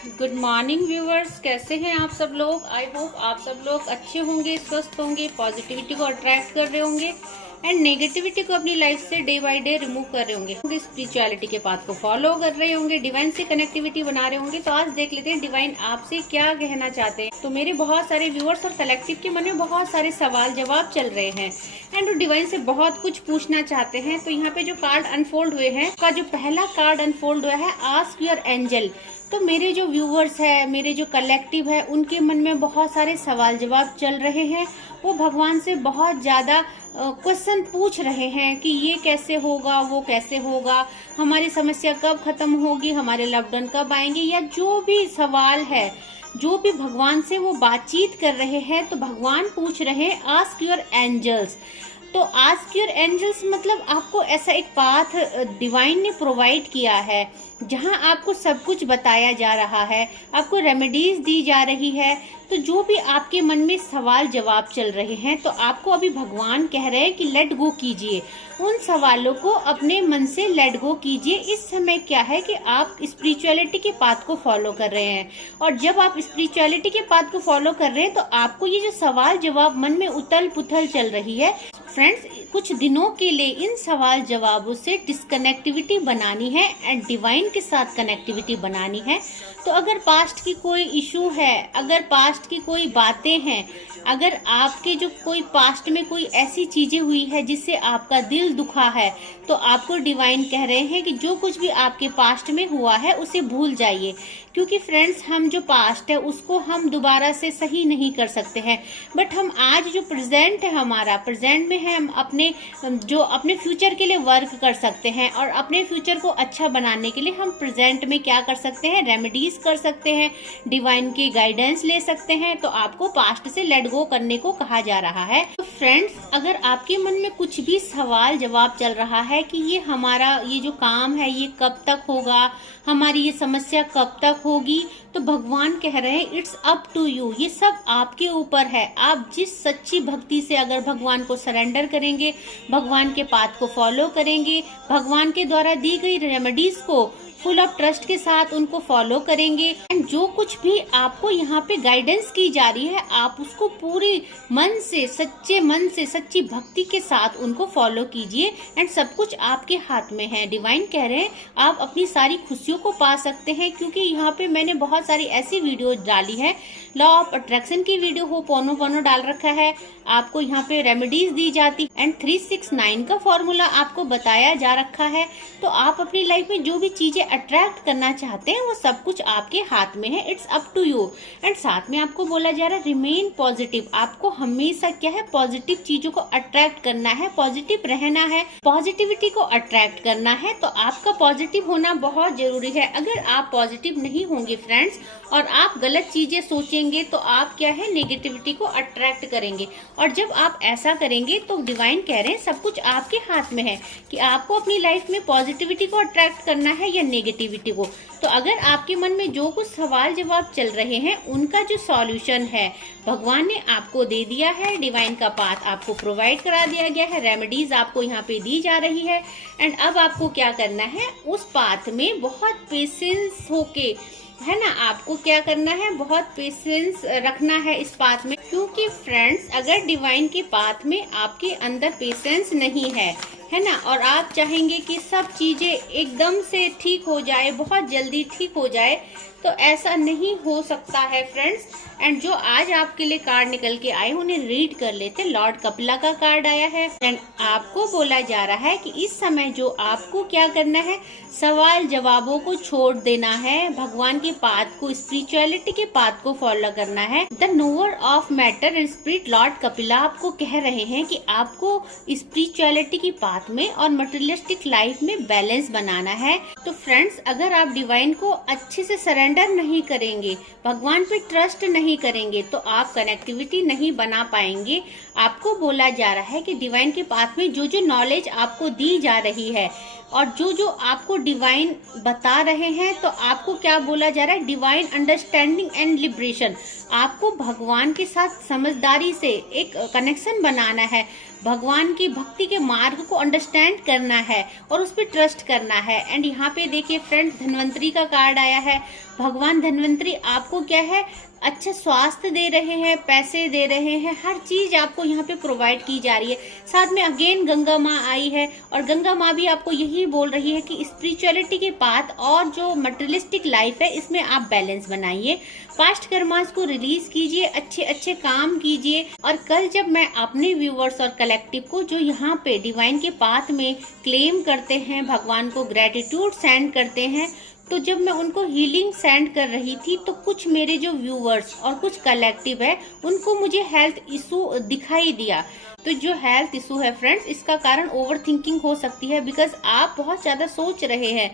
Good morning viewers, कैसे हैं आप सब लोग। आई होप आप सब लोग अच्छे होंगे, स्वस्थ होंगे, पॉजिटिविटी को अट्रैक्ट कर रहे होंगे एंड नेगेटिविटी को अपनी लाइफ से डे बाय डे रिमूव कर रहे होंगे, स्पिरिचुअलिटी के पाथ को फॉलो कर रहे होंगे, डिवाइन से कनेक्टिविटी बना रहे होंगे। तो आज देख लेते हैं डिवाइन आपसे क्या कहना चाहते हैं। तो मेरे बहुत सारे व्यूअर्स और कलेक्टिव के मन में बहुत सारे सवाल जवाब चल रहे हैं एंड डिवाइन से बहुत कुछ पूछना चाहते हैं। तो यहाँ पे जो कार्ड अनफोल्ड हुए हैं, का जो पहला कार्ड अनफोल्ड हुआ है आस्क योर एंजल। तो मेरे जो व्यूवर्स है, मेरे जो कलेक्टिव है, उनके मन में बहुत सारे सवाल जवाब चल रहे हैं। वो भगवान से बहुत ज्यादा क्वेश्चन पूछ रहे हैं कि ये कैसे होगा, वो कैसे होगा, हमारी समस्या कब खत्म होगी, हमारे लव्ड वन कब आएंगे, या जो भी सवाल है, जो भी भगवान से वो बातचीत कर रहे हैं। तो भगवान पूछ रहे हैं आस्क योर एंजल्स। तो आस्क योर एंजल्स मतलब आपको ऐसा एक पाथ डिवाइन ने प्रोवाइड किया है जहां आपको सब कुछ बताया जा रहा है, आपको रेमेडीज दी जा रही है। तो जो भी आपके मन में सवाल जवाब चल रहे हैं, तो आपको अभी भगवान कह रहे हैं कि लेट गो कीजिए, उन सवालों को अपने मन से लेट गो कीजिए। इस समय क्या है कि आप स्पिरिचुअलिटी के पाथ को फॉलो कर रहे हैं, और जब आप स्पिरिचुअलिटी के पाथ को फॉलो कर रहे हैं तो आपको ये जो सवाल जवाब मन में उथल पुथल चल रही है फ्रेंड्स, कुछ दिनों के लिए इन सवाल जवाबों से डिस्कनेक्टिविटी बनानी है एंड डिवाइन के साथ कनेक्टिविटी बनानी है। तो अगर पास्ट की कोई इशू है, अगर पास्ट की कोई बातें हैं, अगर आपके जो कोई पास्ट में कोई ऐसी चीजें हुई है जिससे आपका दिल दुखा है, तो आपको डिवाइन कह रहे हैं कि जो कुछ भी आपके पास्ट में हुआ है उसे भूल जाइए। क्योंकि फ्रेंड्स, हम जो पास्ट है उसको हम दोबारा से सही नहीं कर सकते हैं, बट हम आज जो प्रेजेंट है, हमारा प्रेजेंट में है, हम अपने फ्यूचर के लिए वर्क कर सकते हैं। और अपने फ्यूचर को अच्छा बनाने के लिए हम प्रेजेंट में क्या कर सकते हैं, रेमेडीज कर सकते हैं, डिवाइन के गाइडेंस ले सकते हैं। तो आपको पास्ट से लेट गो करने को कहा जा रहा है। तो फ्रेंड्स, अगर आपके मन में कुछ भी सवाल जवाब चल रहा है कि ये हमारा ये जो काम है ये कब तक होगा, हमारी ये समस्या कब तक होगी, तो भगवान कह रहे हैं इट्स अप टू यू। ये सब आपके ऊपर है। आप जिस सच्ची भक्ति से अगर भगवान को सरेंडर करेंगे, भगवान के पाथ को फॉलो करेंगे, भगवान के द्वारा दी गई रेमेडीज को फुल ऑफ ट्रस्ट के साथ उनको फॉलो करेंगे, एंड जो कुछ भी आपको यहाँ पे गाइडेंस की जा रही है, आप उसको पूरी मन से, सच्चे मन से, सच्ची भक्ति के साथ उनको फॉलो कीजिए एंड सब कुछ आपके हाथ में है। डिवाइन कह रहे हैं आप अपनी सारी खुशियों को पा सकते हैं। क्योंकि यहाँ पे मैंने बहुत सारी ऐसी वीडियो डाली है, लॉ ऑफ अट्रैक्शन की वीडियो हो, पोनो डाल रखा है, आपको यहाँ पे रेमेडीज दी जाती एंड 369 का फॉर्मूला आपको बताया जा रखा है। तो आप अपनी लाइफ में जो भी चीजें अट्रैक्ट करना चाहते हैं वो सब कुछ आपके हाथ में है। It's up to you. And साथ में आपको बोला जा रहा है रिमेन पॉजिटिव। आपको हमेशा क्या है, पॉजिटिव चीजों को अट्रैक्ट करना है, पॉजिटिव रहना है, पॉजिटिविटी को अट्रैक्ट करना है। तो आपका पॉजिटिव होना बहुत जरूरी है। अगर आप पॉजिटिव नहीं होंगे फ्रेंड्स, और आप गलत चीजें सोचेंगे, तो आप क्या है, नेगेटिविटी को अट्रैक्ट करेंगे। और जब आप ऐसा करेंगे तो डिवाइन कह रहे हैं सब कुछ आपके हाथ में है कि आपको अपनी लाइफ में पॉजिटिविटी को अट्रैक्ट करना है या नेगेटिविटी को। तो अगर आपके मन में जो कुछ सवाल जवाब चल रहे हैं, उनका जो सॉल्यूशन है भगवान ने आपको दे दिया है, डिवाइन का पाथ आपको प्रोवाइड करा दिया गया है, रेमेडीज आपको यहाँ पे दी जा रही है। एंड अब आपको क्या करना है, उस पाथ में बहुत पेशेंस होके, है ना, आपको क्या करना है, बहुत पेशेंस रखना है इस पाथ में। क्योंकि फ्रेंड्स, अगर डिवाइन के पाथ में आपके अंदर पेशेंस नहीं है ना, और आप चाहेंगे कि सब चीजें एकदम से ठीक हो जाए, बहुत जल्दी ठीक हो जाए, तो ऐसा नहीं हो सकता है फ्रेंड्स। एंड जो आज आपके लिए कार्ड निकल के आए उन्हें रीड कर लेते। लॉर्ड कपिला का कार्ड आया है एंड आपको बोला जा रहा है कि इस समय जो आपको क्या करना है, सवाल जवाबों को छोड़ देना है, भगवान के पाथ को, स्पिरिचुअलिटी के पाथ को फॉलो करना है। The knower of matter and spirit Lord Kapila आपको कह रहे हैं कि आपको स्पिरिचुअलिटी की पाथ में और मटेरियलिस्टिक लाइफ में बैलेंस बनाना है। तो फ्रेंड्स, अगर आप डिवाइन को अच्छे से सरेंडर नहीं करेंगे, भगवान पे ट्रस्ट नहीं करेंगे, तो आप कनेक्टिविटी नहीं बना पाएंगे। आपको बोला जा रहा है कि डिवाइन के पाथ में जो जो नॉलेज आपको दी जा रही है और जो जो आपको डिवाइन बता रहे हैं, तो आपको क्या बोला जा रहा है, डिवाइन अंडरस्टैंडिंग एंड लिबरेशन। आपको भगवान के साथ समझदारी से एक कनेक्शन बनाना है, भगवान की भक्ति के मार्ग को अंडरस्टैंड करना है और उस पर ट्रस्ट करना है। एंड यहाँ पे देखिए फ्रेंड्स, धन्वंतरी का कार्ड आया है। भगवान धन्वंतरी आपको क्या है, अच्छा स्वास्थ्य दे रहे हैं, पैसे दे रहे हैं, हर चीज आपको यहाँ पे प्रोवाइड की जा रही है। साथ में अगेन गंगा माँ आई है और गंगा माँ भी आपको यही बोल रही है कि स्पिरिचुअलिटी के पाथ और जो मटेरियलिस्टिक लाइफ है इसमें आप बैलेंस बनाइए, पास्ट कर्मास को रिलीज कीजिए, अच्छे अच्छे काम कीजिए। और कल जब मैं अपने व्यूअर्स और कलेक्टिव को जो यहाँ पे डिवाइन के पाथ में क्लेम करते हैं, भगवान को ग्रेटिट्यूड सेंड करते हैं, तो जब मैं उनको हीलिंग सेंड कर रही थी तो कुछ मेरे जो व्यूअर्स और कुछ कलेक्टिव है उनको मुझे हेल्थ इशू दिखाई दिया। तो जो हेल्थ इशू है फ्रेंड्स, इसका कारण ओवर थिंकिंग हो सकती है, बिकॉज आप बहुत ज्यादा सोच रहे हैं।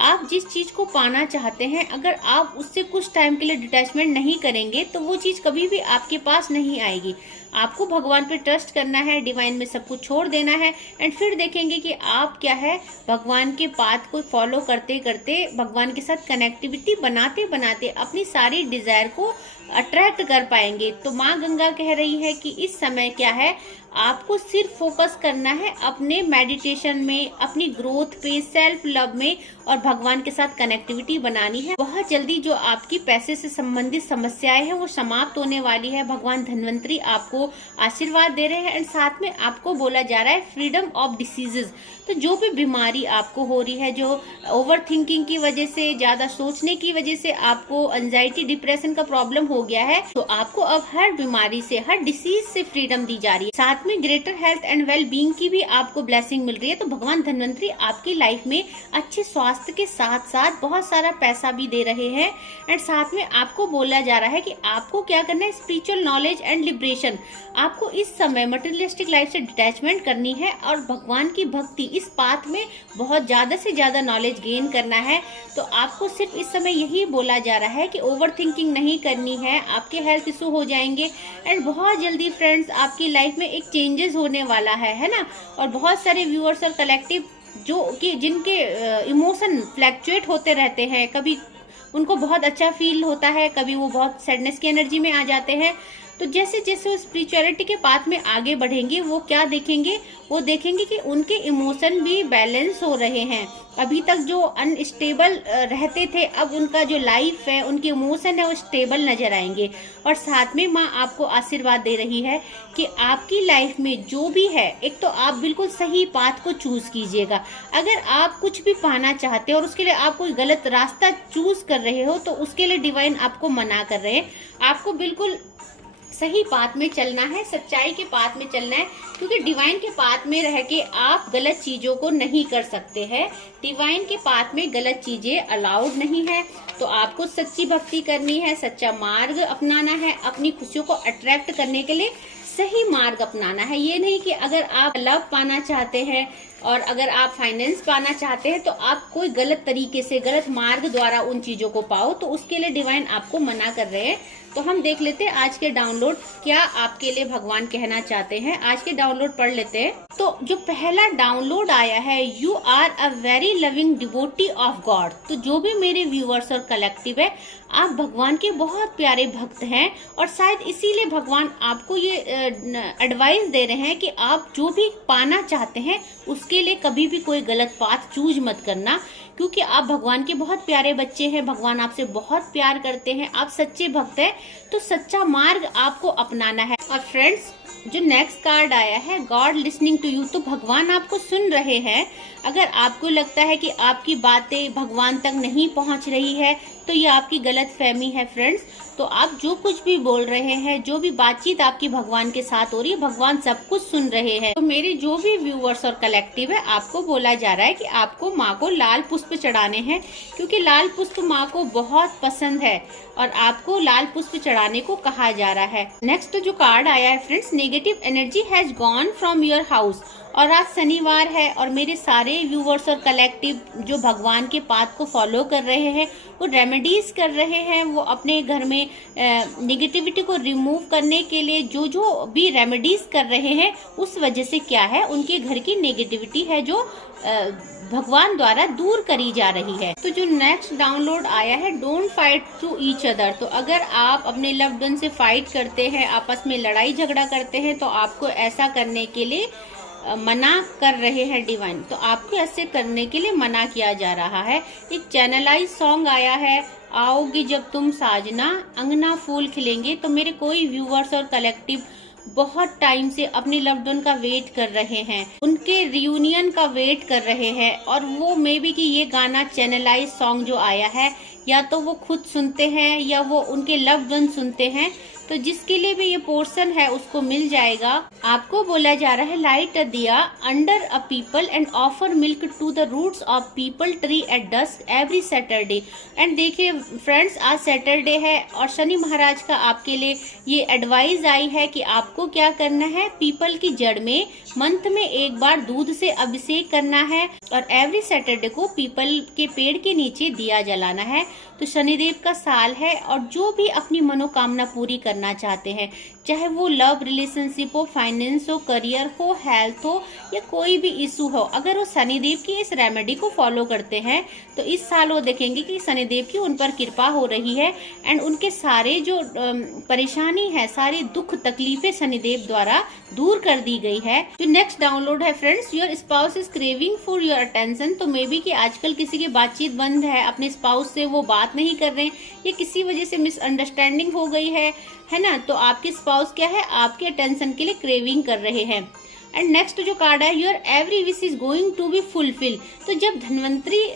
आप जिस चीज को पाना चाहते हैं, अगर आप उससे कुछ टाइम के लिए डिटैचमेंट नहीं करेंगे तो वो चीज कभी भी आपके पास नहीं आएगी। आपको भगवान पे ट्रस्ट करना है, डिवाइन में सब कुछ छोड़ देना है, एंड फिर देखेंगे कि आप क्या है, भगवान के पाथ को फॉलो करते करते, भगवान के साथ कनेक्टिविटी बनाते बनाते अपनी सारी डिजायर को अट्रैक्ट कर पाएंगे। तो माँ गंगा कह रही है कि इस समय क्या है, आपको सिर्फ फोकस करना है अपने मेडिटेशन में, अपनी ग्रोथ पे, सेल्फ लव में, और भगवान के साथ कनेक्टिविटी बनानी है। बहुत जल्दी जो आपकी पैसे से संबंधित समस्याएं हैं वो समाप्त होने वाली है। भगवान धन्वंतरी आपको आशीर्वाद दे रहे हैं एंड साथ में आपको बोला जा रहा है फ्रीडम ऑफ डिसीजेज। तो जो भी बीमारी आपको हो रही है, जो ओवर थिंकिंग की वजह से, ज्यादा सोचने की वजह से आपको एंजाइटी डिप्रेशन का प्रॉब्लम हो गया है, तो आपको अब हर बीमारी से, हर डिसीज से फ्रीडम दी जा रही है। साथ में greater health and well being की भी आपको ब्लेसिंग मिल रही है। तो भगवान धन्वंतरी आपकी लाइफ में अच्छे स्वास्थ्य के साथ साथ बहुत सारा पैसा भी दे रहे हैं एंड साथ में आपको बोला जा रहा है कि आपको क्या करना है, स्पिरिचुअल नॉलेज एंड लिबरेशन। आपको इस समय मटेरियलिस्टिक लाइफ से डिटैचमेंट करनी है और भगवान की भक्ति, इस पाथ में बहुत ज्यादा से ज्यादा नॉलेज गेन करना है। तो आपको सिर्फ इस समय यही बोला जा रहा है कि ओवर थिंकिंग नहीं करनी है, आपके हेल्थ इशू हो जाएंगे एंड बहुत जल्दी फ्रेंड्स आपकी लाइफ में एक चेंजेस होने वाला है ना। और बहुत सारे व्यूअर्स और कलेक्टिव जो कि जिनके इमोशन फ्लैक्चुएट होते रहते हैं, कभी उनको बहुत अच्छा फील होता है, कभी वो बहुत सैडनेस की एनर्जी में आ जाते हैं। तो जैसे जैसे वो स्पिरिचुअलिटी के पाथ में आगे बढ़ेंगे, वो क्या देखेंगे, वो देखेंगे कि उनके इमोशन भी बैलेंस हो रहे हैं। अभी तक जो अनस्टेबल रहते थे, अब उनका जो लाइफ है, उनके इमोशन है, वो स्टेबल नजर आएंगे। और साथ में माँ आपको आशीर्वाद दे रही है कि आपकी लाइफ में जो भी है, एक तो आप बिल्कुल सही पाथ को चूज कीजिएगा। अगर आप कुछ भी पाना चाहते हो और उसके लिए आप कोई गलत रास्ता चूज कर रहे हो, तो उसके लिए डिवाइन आपको मना कर रहे हैं। आपको बिल्कुल सही पाथ में चलना है, सच्चाई के पाथ में चलना है, क्योंकि डिवाइन के पाथ में रह के आप गलत चीजों को नहीं कर सकते हैं। डिवाइन के पाथ में गलत चीजें अलाउड नहीं है। तो आपको सच्ची भक्ति करनी है, सच्चा मार्ग अपनाना है, अपनी खुशियों को अट्रैक्ट करने के लिए सही मार्ग अपनाना है। ये नहीं कि अगर आप लव पाना चाहते हैं और अगर आप फाइनेंस पाना चाहते हैं तो आप कोई गलत तरीके से, गलत मार्ग द्वारा उन चीजों को पाओ, तो उसके लिए डिवाइन आपको मना कर रहे हैं। तो हम देख लेते हैं आज के डाउनलोड क्या आपके लिए भगवान कहना चाहते हैं। आज के डाउनलोड पढ़ लेते हैं। तो जो पहला डाउनलोड आया है, you are a very loving devotee of God. तो जो भी मेरे व्यूअर्स और कलेक्टिव है, आप भगवान के बहुत प्यारे भक्त हैं और शायद इसीलिए भगवान आपको ये एडवाइस दे रहे हैं कि आप जो भी पाना चाहते हैं उसके लिए कभी भी कोई गलत पाथ चूज मत करना, क्योंकि आप भगवान के बहुत प्यारे बच्चे हैं, भगवान आपसे बहुत प्यार करते हैं, आप सच्चे भक्त हैं। तो सच्चा मार्ग आपको अपनाना है। और फ्रेंड्स, जो नेक्स्ट कार्ड आया है, गॉड लिसनिंग टू यू। तो भगवान आपको सुन रहे हैं। अगर आपको लगता है कि आपकी बातें भगवान तक नहीं पहुंच रही है, तो ये आपकी गलत फहमी है फ्रेंड्स। तो आप जो कुछ भी बोल रहे हैं, जो भी बातचीत आपकी भगवान के साथ हो रही है, भगवान सब कुछ सुन रहे हैं। तो मेरे जो भी व्यूअर्स और कलेक्टिव है, आपको बोला जा रहा है कि आपको माँ को लाल पुष्प चढ़ाने हैं, क्योंकि लाल पुष्प माँ को बहुत पसंद है और आपको लाल पुष्प चढ़ाने को कहा जा रहा है। नेक्स्ट जो कार्ड आया है friends, negative energy has gone from your house. और आज शनिवार है और मेरे सारे व्यूवर्स और कलेक्टिव जो भगवान के पाथ को फॉलो कर रहे हैं, वो रेमेडीज कर रहे हैं, वो अपने घर में नेगेटिविटी को रिमूव करने के लिए जो जो भी रेमेडीज कर रहे हैं, उस वजह से क्या है, उनके घर की नेगेटिविटी है जो भगवान द्वारा दूर करी जा रही है। तो जो नेक्स्ट डाउनलोड आया है, don't fight to each other. तो अगर आप अपने लव्ड वन से फाइट करते हैं, आपस में लड़ाई झगड़ा करते हैं, तो आपको ऐसा करने के लिए मना कर रहे हैं डिवाइन। तो आपको ऐसे करने के लिए मना किया जा रहा है। एक चैनलाइज सॉन्ग आया है, आओगी जब तुम साजना, अंगना फूल खिलेंगे। तो मेरे कोई व्यूवर्स और कलेक्टिव बहुत टाइम से अपने लव्ड वन का वेट कर रहे हैं, उनके रियूनियन का वेट कर रहे हैं, और वो मे बी कि ये गाना चैनलाइज सॉन्ग जो आया है, या तो वो खुद सुनते हैं या वो उनके लव्ड वन सुनते हैं। तो जिसके लिए भी ये पोर्शन है उसको मिल जाएगा। आपको बोला जा रहा है, light a diya under a peepal and offer milk to the roots of peepal tree at dusk every Saturday. And देखिए फ्रेंड्स, आज सैटरडे है और शनि महाराज का आपके लिए ये एडवाइस आई है कि आपको क्या करना है, पीपल की जड़ में मंथ में एक बार दूध से अभिषेक करना है और एवरी सैटरडे को पीपल के पेड़ के नीचे दिया जलाना है। तो शनिदेव का साल है और जो भी अपनी मनोकामना पूरी करना चाहते हैं, चाहे वो लव रिलेशनशिप हो, फाइनेंस हो, करियर हो, हेल्थ हो, या कोई भी इशू हो, अगर वो शनिदेव की इस रेमेडी को फॉलो करते हैं तो इस साल वो देखेंगे कि शनिदेव की उन पर कृपा हो रही है एंड उनके सारे जो परेशानी है, सारी दुख तकलीफें शनिदेव द्वारा दूर कर दी गई है। जो नेक्स्ट डाउनलोड है friends, your spouse is craving for your attention. तो मे बी कि आजकल किसी की बातचीत बंद है, अपने स्पाउस से वो बात नहीं कर रहे हैं, ये किसी वजह से मिसअंडरस्टैंडिंग हो गई है ना। तो आपके स्पाउस क्या है, आपके अटेंशन के लिए क्रेविंग कर रहे हैं। एंड नेक्स्ट जो कार्ड है, your every wish is going to be fulfil. तो जब धन्वंतरी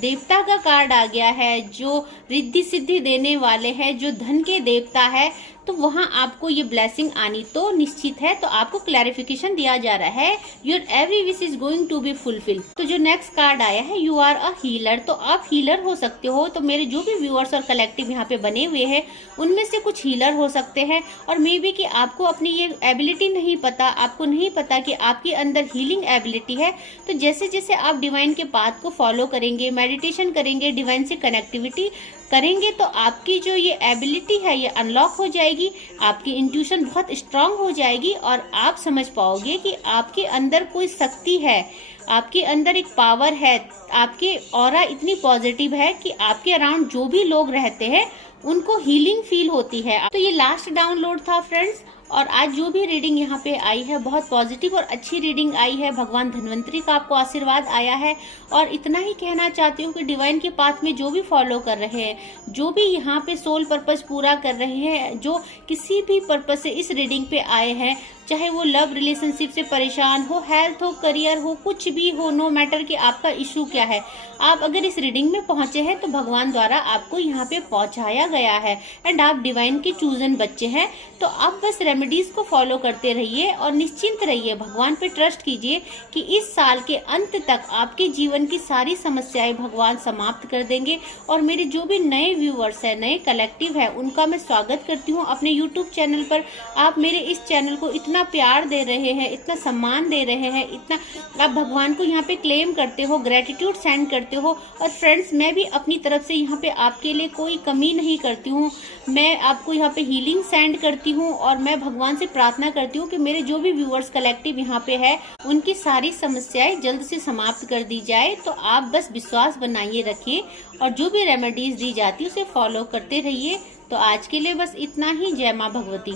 देवता का कार्ड आ गया है, जो रिद्धि सिद्धि देने वाले हैं, जो धन के देवता है, तो वहां आपको ये ब्लेसिंग आनी तो निश्चित है। तो आपको क्लैरिफिकेशन दिया जा रहा है, your every wish is going to be fulfil. तो जो नेक्स्ट कार्ड आया है, यू आर अ हीलर। तो आप हीलर हो सकते हो। तो मेरे जो भी व्यूअर्स और कलेक्टिव यहाँ पे बने हुए हैं, उनमें से कुछ हीलर हो सकते हैं। और मे बी कि आपको अपनी ये एबिलिटी नहीं पता, आपको नहीं पता कि आपके अंदर हीलिंग एबिलिटी है। तो जैसे जैसे आप डिवाइन के पाथ को फॉलो करेंगे, मेडिटेशन करेंगे, डिवाइन से कनेक्टिविटी करेंगे, तो आपकी जो ये एबिलिटी है ये अनलॉक हो जाएगी, आपकी इंट्यूशन बहुत स्ट्रांग हो जाएगी और आप समझ पाओगे कि आपके अंदर कोई शक्ति है, आपके अंदर एक पावर है, आपके ऑरा इतनी पॉजिटिव है कि आपके अराउंड जो भी लोग रहते हैं उनको हीलिंग फील होती है। तो ये लास्ट डाउनलोड था फ्रेंड्स, और आज जो भी रीडिंग यहाँ पे आई है बहुत पॉजिटिव और अच्छी रीडिंग आई है। भगवान धन्वंतरी का आपको आशीर्वाद आया है। और इतना ही कहना चाहती हूँ कि डिवाइन के पाथ में जो भी फॉलो कर रहे हैं, जो भी यहाँ पे सोल पर्पस पूरा कर रहे हैं, जो किसी भी पर्पस से इस रीडिंग पे आए हैं, चाहे वो लव रिलेशनशिप से परेशान हो, हेल्थ हो, करियर हो, कुछ भी हो, नो मैटर कि आपका इशू क्या है, आप अगर इस रीडिंग में पहुंचे हैं तो भगवान द्वारा आपको यहाँ पे पहुंचाया गया है एंड आप डिवाइन के चूजन बच्चे हैं। तो आप बस रेमेडीज को फॉलो करते रहिए और निश्चिंत रहिए, भगवान पे ट्रस्ट कीजिए कि इस साल के अंत तक आपके जीवन की सारी समस्याएं भगवान समाप्त कर देंगे। और मेरे जो भी नए व्यूअर्स हैं, नए कलेक्टिव है, उनका मैं स्वागत करती हूँ अपने यूट्यूब चैनल पर। आप मेरे इस चैनल को इतना प्यार दे रहे हैं, इतना सम्मान दे रहे हैं, इतना आप भगवान को यहाँ पे क्लेम करते हो, ग्रेटिट्यूड सेंड करते हो। और फ्रेंड्स, मैं भी अपनी तरफ से यहाँ पे आपके लिए कोई कमी नहीं करती हूँ, मैं आपको यहाँ पे हीलिंग सेंड करती हूँ और मैं भगवान से प्रार्थना करती हूँ कि मेरे जो भी व्यूअर्स कलेक्टिव यहाँ पे है, उनकी सारी समस्याएं जल्द से समाप्त कर दी जाए। तो आप बस विश्वास बनाइए रखिए और जो भी रेमेडीज दी जाती है उसे फॉलो करते रहिए। तो आज के लिए बस इतना ही। जय माँ भगवती।